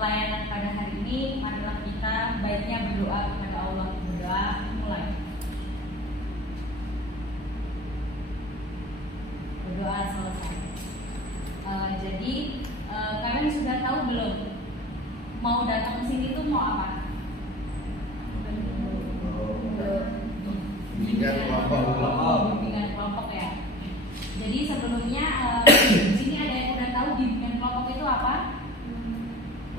layanan pada hari ini, marilah kita baiknya berdoa kepada Allah. Berdoa mulai. Berdoa selesai. Jadi kalian sudah tahu belum mau datang ke sini tuh mau apa? Bimbingan kelompok ya. Jadi sebelumnya di sini ada yang udah tahu bimbingan kelompok itu apa?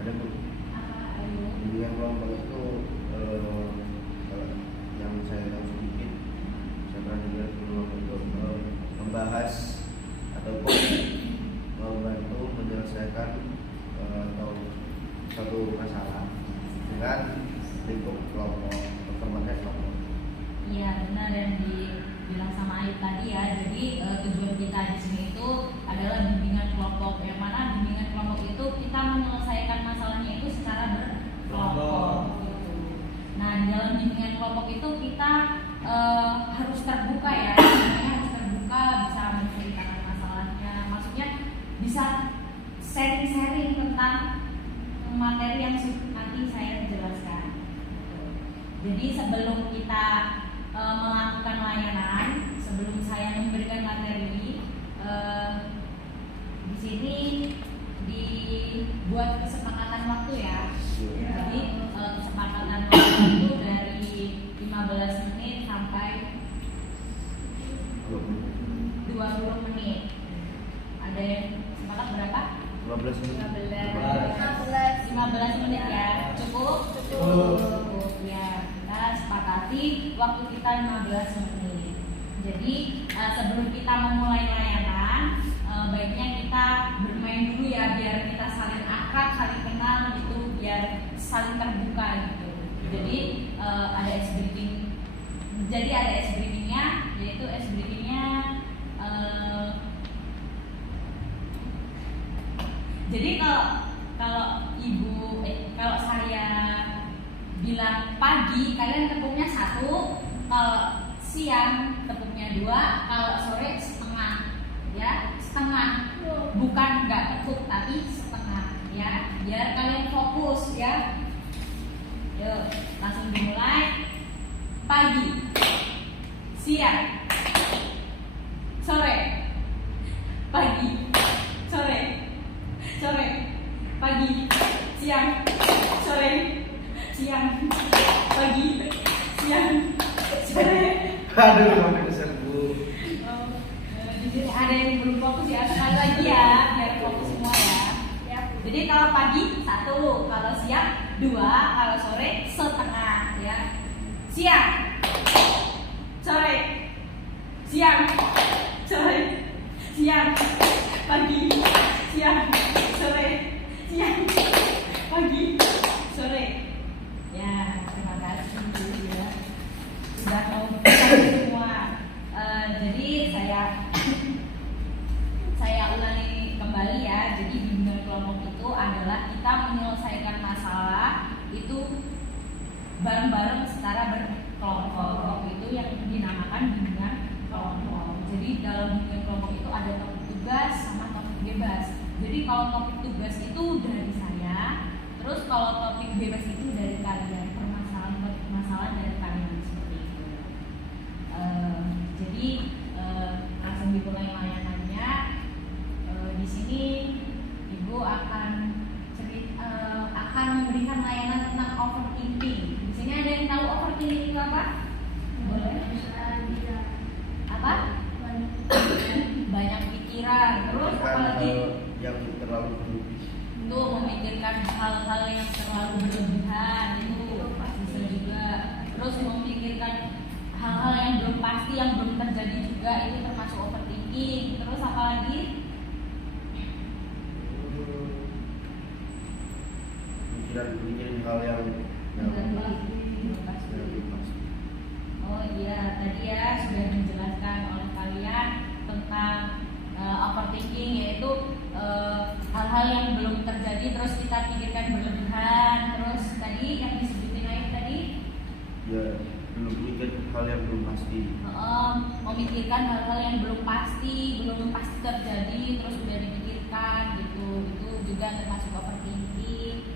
Ada Bu. Apa? Ayo. Bimbingan kelompok itu yang saya tahu sedikit, saya pernah dengar kelompok itu membahas ataupun membantu menyelesaikan atau satu masalah dengan lingkup kelompok atau formatnya kelompok. Iya benar yang dibilang sama Ayu tadi ya. Jadi tujuan kita di sini itu adalah bimbingan kelompok. Yang mana bimbingan kelompok itu kita menyelesaikan masalahnya itu secara berkelompok. Gitu. Nah di dalam bimbingan kelompok itu kita harus terbuka ya. Sebenarnya harus terbuka, bisa menceritakan masalahnya. Maksudnya bisa sharing-sharing tentang materi yang nanti saya jelaskan. Jadi sebelum kita melakukan layanan, sebelum saya memberikan materi, di sini dibuat kesepakatan waktu ya. Jadi kesepakatan waktu itu dari 15 menit sampai 20 menit. Ada yang sepakat berapa? 15 menit. 15 menit ya. Cukup? Cukup ya. Kita sepakati waktu kita 15 menit. Jadi sebelum kita memulai layanan, baiknya kita bermain dulu ya, biar kita saling akrab, saling kenal gitu, biar saling terbuka gitu. Jadi ada ice breaking. Jadi ada ice breakingnya, yaitu ice breakingnya. Jadi kalau saya bilang pagi, kalian tepungnya 1, kalau siang tepungnya 2, kalau sore setengah, ya setengah, bukan nggak tepuk tapi setengah, ya, biar kalian fokus ya. Yuk, langsung dimulai. Pagi, siang, sore, pagi, sore, sore, pagi, siang, sore, siang, pagi, siang, sore. Aduh, sampai keserbu. Di sini ada yang belum fokus ya, sekali lagi ya, biar fokus semua ya. Jadi kalau pagi 1, kalau siang 2, kalau sore setengah ya. Siang, sore, siang, sore, siang, pagi, siang, sore, siang, pagi, sore. Ya, terima kasih ya. Sudah tahu semua. Jadi saya ulangi kembali ya. Jadi bimbingan kelompok itu adalah kita menyelesaikan masalah itu bareng-bareng secara berkelompok. Itu yang dinamakan bimbingan kelompok. Jadi dalam bimbingan kelompok itu ada topik tugas sama topik bebas. Jadi kalau topik tugas itu dari saya, terus kalau topik bebas itu dari kalian, permasalahan dari kalian seperti itu. Jadi langsung dimulai layanannya. Di sini Ibu akan memberikan layanan tentang overthinking. Di sini ada yang tahu overthinking itu apa? Boleh? Apa? Banyak pikiran. Terus apalagi yang terlalu berlebih. Itu memikirkan hal-hal yang terlalu berlebihan, itu bisa juga. Terus memikirkan hal-hal yang belum pasti, yang belum terjadi juga, itu termasuk overthinking. Terus apalagi? Mikirin hal yang belum pasti. Oh iya, tadi ya sudah dijelaskan oleh kalian tentang overthinking, yaitu hal-hal yang belum terjadi terus kita pikirkan berlebihan. Terus tadi yang disebutin lain tadi ya, belum mikir hal yang belum pasti. Memikirkan hal-hal yang belum pasti terjadi terus sudah dipikirkan gitu, itu juga termasuk overthinking.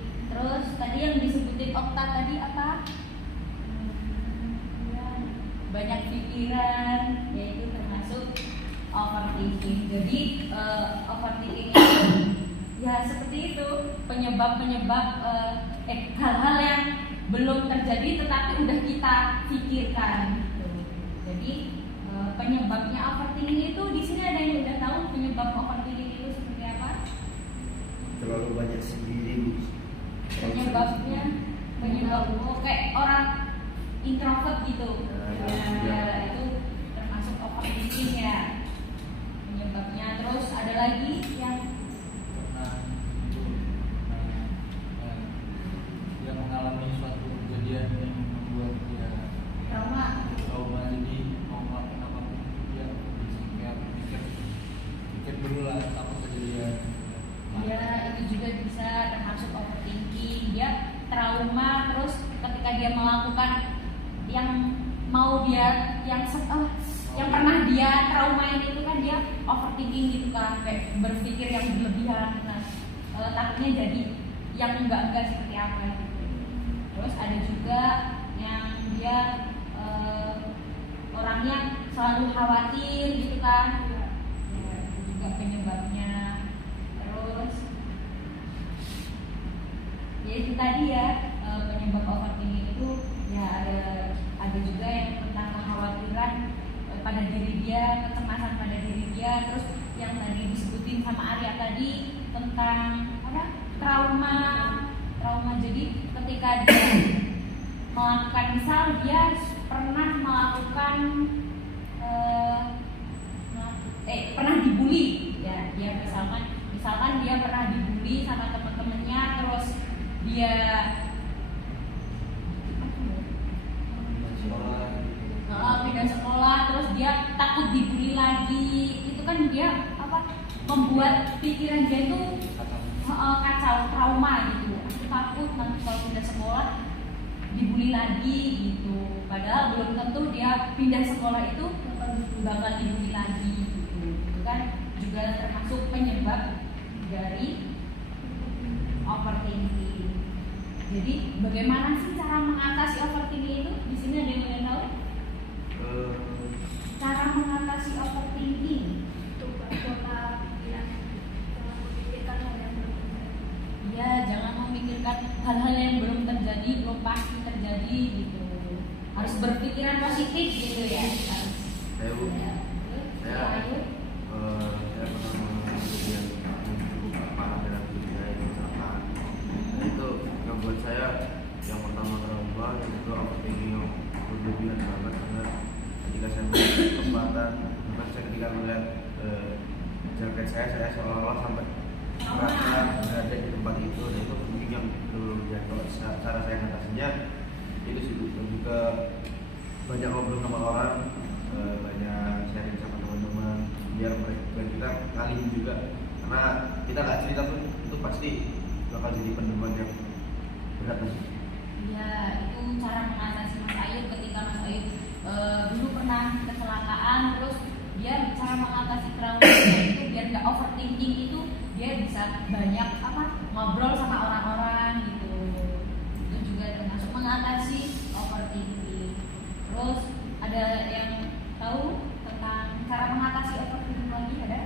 pikiran, yaitu termasuk overthinking. Jadi overthinking itu ya seperti itu, penyebab-penyebab hal-hal yang belum terjadi tetapi udah kita pikirkan gitu. Jadi penyebabnya overthinking itu di sini ada yang udah tahu penyebab overthinking itu seperti apa? Terlalu banyak sendiri. Penyebab kayak orang introvert gitu. Ya, itu termasuk overthinking ya penyebabnya. Terus ada lagi yang dia mengalami suatu kejadian yang membuat dia trauma. Jadi mau melakukan apapun dia kayak pikir dulu lah apa kejadian. Ya, itu juga bisa termasuk overthinking. Dia trauma, terus ketika dia melakukan yang pernah dia traumain itu kan dia overthinking gitu kan, kayak berpikir yang berlebihan. Nah, takutnya jadi yang enggak seperti apa gitu. Terus ada juga yang dia orangnya selalu khawatir gitu kan, ya, itu juga penyebabnya. Terus ya itu tadi ya, penyebab overthinking itu ya ada juga yang tentang kekhawatiran pada diri dia, kecemasan pada diri dia. Terus yang tadi disebutin sama Arya tadi tentang apa, trauma. Jadi ketika dia melakukan, misal dia pernah melakukan pernah dibully ya, dia misalkan dia pernah dibully sama teman-temannya, terus dia pindah sekolah, terus dia takut dibully lagi. Itu kan dia membuat pikiran dia itu kacau, trauma gitu. Aku takut nanti kalau pindah sekolah dibully lagi gitu. Padahal belum tentu dia pindah sekolah itu bakal dibully lagi gitu. Itu kan juga termasuk penyebab dari overthinking. Jadi bagaimana sih cara mengatasi overthinking itu? Di sini ada yang mau tahu? Cara mengatasi overthinking. Ya, jangan memikirkan hal-hal yang belum terjadi, belum pasti terjadi gitu. Harus berpikiran positif gitu ya. Saya pernah mengalami kejadian yang cukup parah dalam diri saya itu kecelakaan. Nah, itu membuat saya yang pertama trauma, yang kedua overthinking yang berlebihan banget, karena ketika saya melihat kesempatan, ketika melihat jaket saya seolah-olah sampai merasa berada di tempat itu. Dan itu mungkin yang dulu jatuh. Cara saya mengatasinya itu sih lebih ke banyak ngobrol sama orang, banyak sharing sama teman-teman, biar kita ngalihin juga, karena kita nggak cerita pun itu pasti bakal jadi pendem yang berat nanti. Ya, itu cara mengatasi Mas Ayu ketika Mas Ayu dulu pernah kecelakaan. Terus dia cara mengatasi trauma itu biar nggak overthinking itu dia bisa banyak ngobrol sama orang-orang gitu. Itu juga termasuk mengatasi overthinking. Terus ada yang tahu tentang cara mengatasi overthinking lagi? Ada?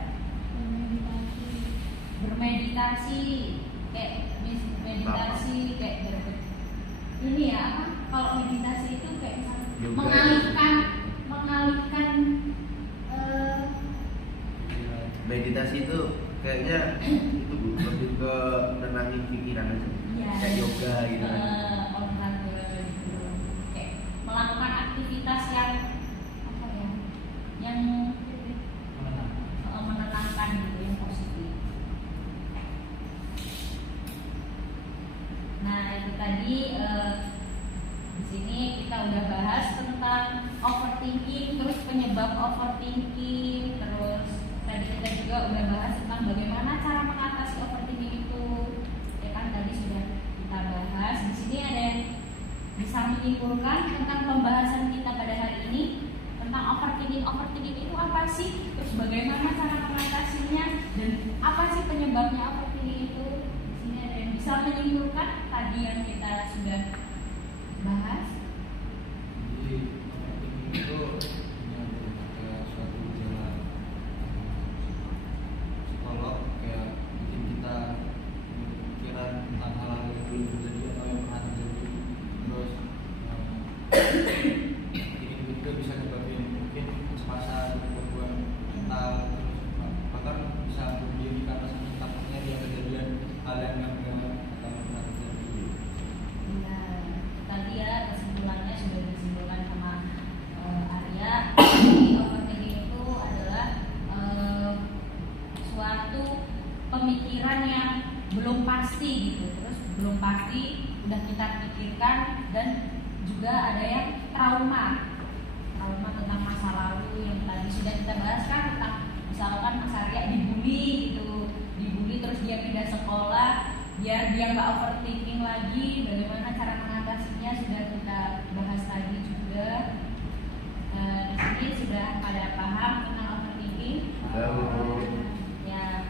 Bermeditasi, kayak meditasi kayak ini ya, kalau meditasi itu kayak misalnya mengalihkan meditasi itu kayaknya itu lebih ke menenangin pikiran aja, ya, kayak yoga gitu. Olahraga gitu, kayak melakukan aktivitas yang menenangkan gitu, yang positif. Nah, itu tadi di sini kita udah bahas tentang overthinking, terus penyebab overthinking, terus tadi kita juga udah bahas tentang bagaimana cara mengatasi overthinking itu. Ya kan tadi sudah kita bahas. Di sini ada yang bisa menyimpulkan tentang pembahasan kita pada hari ini tentang overthinking. Overthinking itu apa sih? Terus bagaimana cara mengatasinya? Dan apa sih penyebabnya overthinking itu? Di sini ada yang bisa menyimpulkan tadi yang kita sudah bahas. Jadi overthinking itu belum terjadi atau yang pernah terjadi. Terus ini juga bisa nyebabin mungkin kecemasan, gangguan mental, terus bahkan bisa bunuh diri karena saking takutnya dia kejadian hal yang enggak atau yang pernah terjadi. Nah, tadi ya kesimpulannya sudah disimpulkan sama Arya. Jadi overthinking itu adalah suatu pemikiran yang belum pasti gitu, terus belum pasti udah kita pikirkan, dan juga ada yang trauma tentang masa lalu yang tadi sudah kita bahas kan, tentang misalkan Mas Arya dibully gitu, terus dia pindah sekolah biar dia nggak overthinking lagi, bagaimana cara mengatasinya sudah kita bahas tadi juga. Di sini sudah pada paham tentang overthinking? Ya,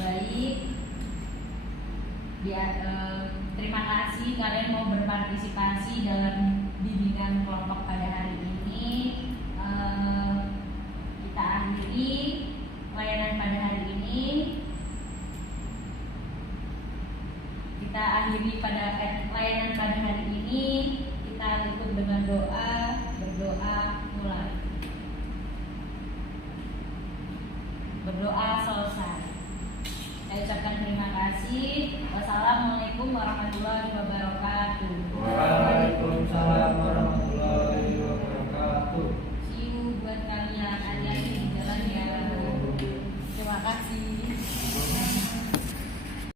baik. Terima kasih kalian mau berpartisipasi dalam bimbingan kelompok pada hari ini. Kita akhiri layanan pada hari ini. Layanan pada hari ini kita tutup dengan berdoa mulai. Berdoa selesai. Saya ucapkan terima kasih. Wassalamualaikum warahmatullahi wabarakatuh.